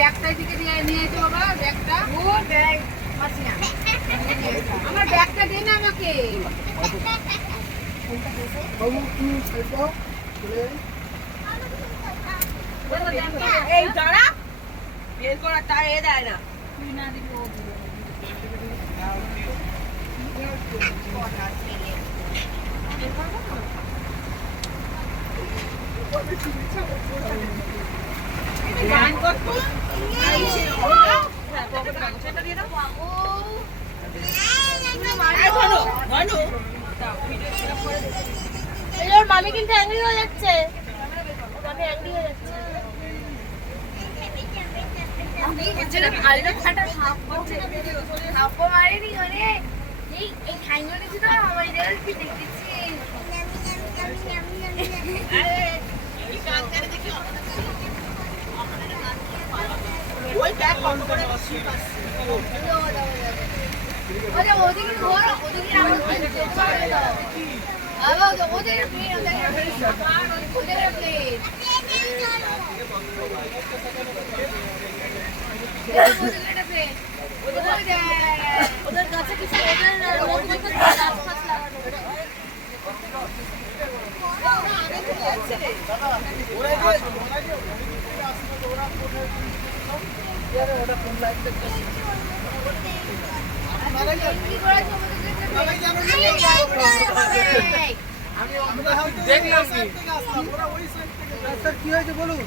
ব্যাগটা দিকে দিয়ে নিয়ে এসো বাবা ব্যাগটা। Good bag. মাসিনা আমার ব্যাগটা দে না আমাকে। এই দাঁড়া। বের করা তার এ দেয় না। তুই না দিবি ও গান করতো এবার মামি কিন্তু অ্যাংরি হয়ে যাচ্ছে। মামি অ্যাংরি হয়ে যাচ্ছে। ওদিকে ধরো ওদিকে আমার ওদের কাছে কিছু ওদের নতুন নতুন গাছ ফাছ লাগানো দেখলাম কি? কি হয়েছে বলুন?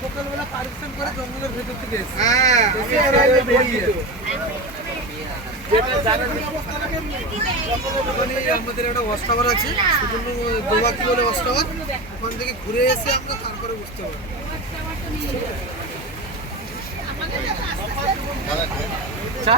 সকালবেলা করে জঙ্গলের ভেতর থেকে এসে হ্যাঁ। এসে ওরা বেরিয়ে আমাদের একটা আছে সেজন্য দোবাকি বলে ওখান থেকে ঘুরে এসে আমরা তারপরে বুঝতে পারি চা